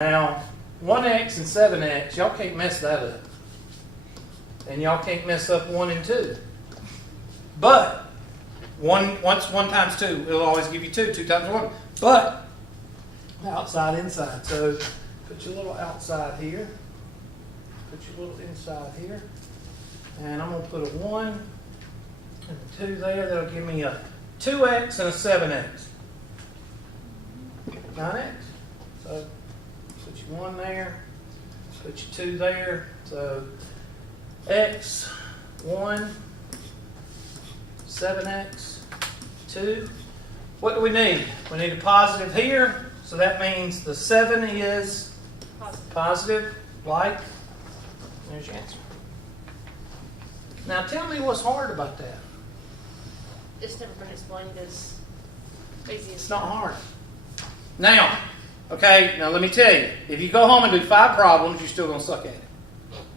Now, 1x and 7x, y'all can't mess that up. And y'all can't mess up 1 and 2. But, once 1 times 2, it'll always give you 2. 2 times 1. But, outside, inside. So, put your little outside here. Put your little inside here. And I'm going to put a 1 and a 2 there. That'll give me a 2x and a 7x. 9x. So, put your 1 there. Put your 2 there. So, x, 1, 7x, 2. What do we need? We need a positive here. So that means the 7 is positive, like. There's your answer. Now tell me what's hard about that. It's never been explained as easy as It's not hard. Now, okay, now let me tell you. If you go home and do 5 problems, you're still going to suck at it.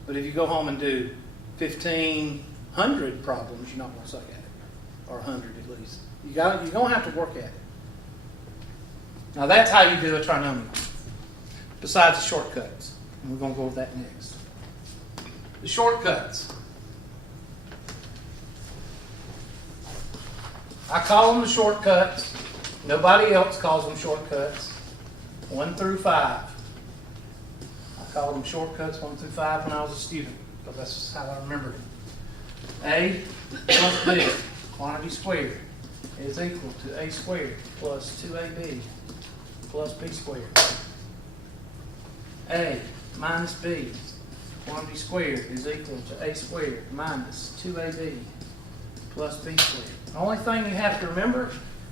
But if you go home and do 1,500 problems, you're not going to suck at it. Or 100 at least. You're going to have to work at it. Now that's how you do a trinomial. Besides the shortcuts. And we're going to go over that next. The shortcuts. I call them the shortcuts. Nobody else calls them shortcuts. 1 through 5. I called them shortcuts 1 through 5 when I was a student, because that's how I remembered them. A plus B, quantity squared, is equal to A squared plus 2AB plus B squared. A minus B, quantity squared, is equal to A squared minus 2AB plus B squared. The only thing you have to remember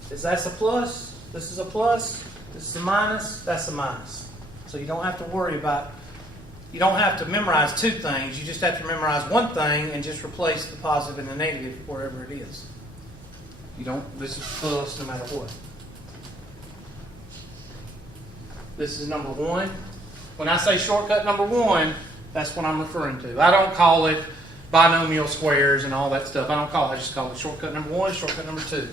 is that's a plus, this is a plus, this is a minus, that's a minus. So you don't have to worry about, you don't have to memorize 2 things, you just have to memorize 1 thing and just replace the positive and the negative wherever it is. You don't, this is plus no matter what. This is number 1. When I say shortcut number 1, that's what I'm referring to. I don't call it binomial squares and all that stuff. I don't call it, I just call it shortcut number 1, shortcut number 2.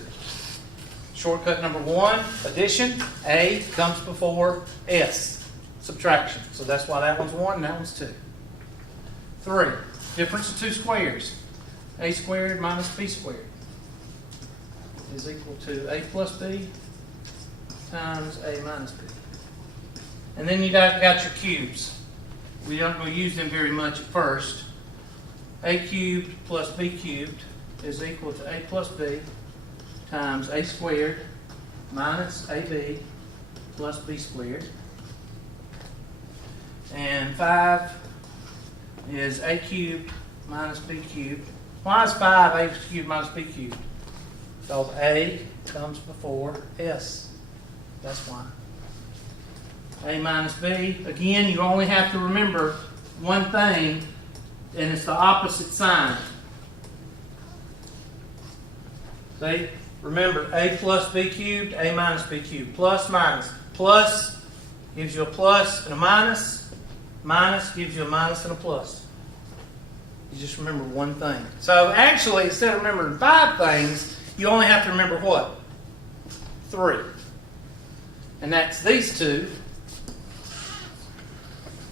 Shortcut number 1, addition. A comes before S, subtraction. So that's why that one's 1 and that one's 2. 3, difference of 2 squares. A squared minus B squared is equal to A plus B times A minus B. And then you got your cubes. We don't going to use them very much at first. A cubed plus B cubed is equal to A plus B times A squared minus AB plus B squared. And 5 is A cubed minus B cubed. Why is 5 A cubed minus B cubed? Because A comes before S. That's why. A minus B. Again, you only have to remember 1 thing, and it's the opposite sign. See? Remember, A plus B cubed, A minus B cubed. Plus, minus. Plus gives you a plus and a minus. Minus gives you a minus and a plus. You just remember 1 thing. So actually, instead of remembering 5 things, you only have to remember what? 3. And that's these 2.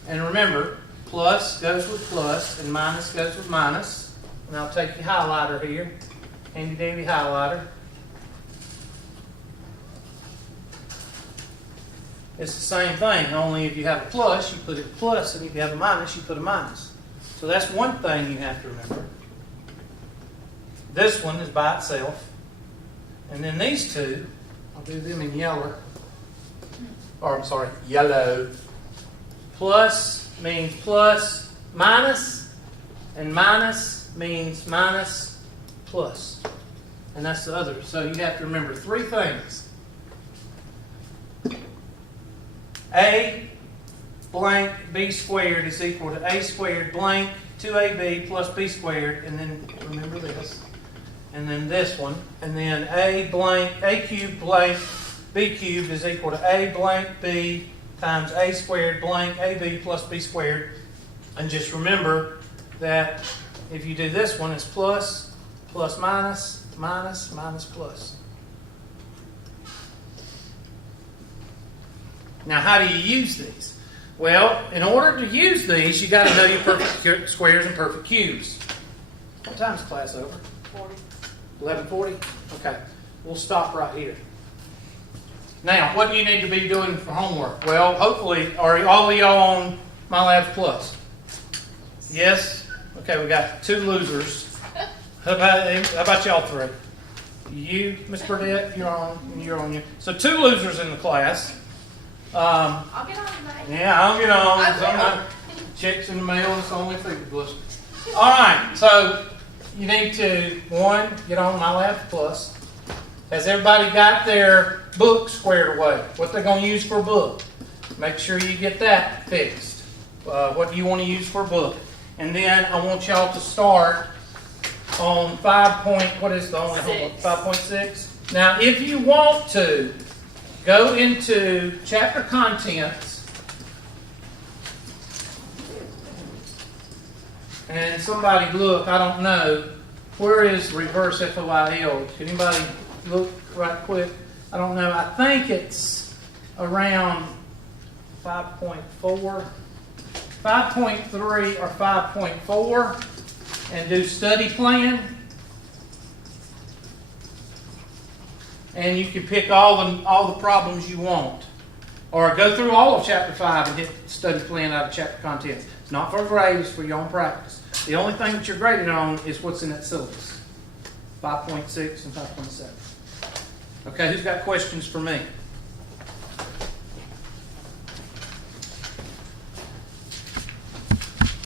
And remember, plus goes with plus and minus goes with minus. And I'll take your highlighter here. Handy dandy highlighter. It's the same thing, only if you have a plus, you put a plus, and if you have a minus, you put a minus. So that's 1 thing you have to remember. This one is by itself. And then these 2, I'll do them in yellow. Or, I'm sorry, yellow. Plus means plus, minus, and minus means minus, plus. And that's the other. So you have to remember 3 things. A blank B squared is equal to A squared blank 2AB plus B squared. And then remember this. And then this one. And then A blank, A cubed blank B cubed is equal to A blank B times A squared blank AB plus B squared. And just remember that if you do this one, it's plus, plus minus, minus, minus plus. Now, how do you use these? Well, in order to use these, you got to know your perfect squares and perfect cubes. What time's class over? 40. 11:40? Okay, we'll stop right here. Now, what do you need to be doing for homework? Well, hopefully, are all of y'all on MyLabs Plus? Yes? Okay, we got 2 losers. How about y'all 3? You, Miss Burdette, you're on you. So 2 losers in the class. I'll get on tonight. Yeah, I'll get on. I Some will. checks in the mail, it's only fever blister. All right, so you need to, 1, get on MyLabs Plus. Has everybody got their book squared away? What they're going to use for a book? Make sure you get that fixed. What do you want to use for a book? And then I want y'all to start on 5. What is the only homework? 5.6. Now, if you want to, go into chapter contents. And somebody look, I don't know, where is reverse FOIL? Can anybody look right quick? I don't know. I think it's around 5.4, 5.3 or 5.4, and do study plan. And you can pick all the problems you want. Or go through all of chapter 5 and hit study plan out of chapter contents. It's not for grade, it's for your own practice. The only thing that you're graded on is what's in that syllabus. 5.6 and 5.7. Okay, who's got questions for me?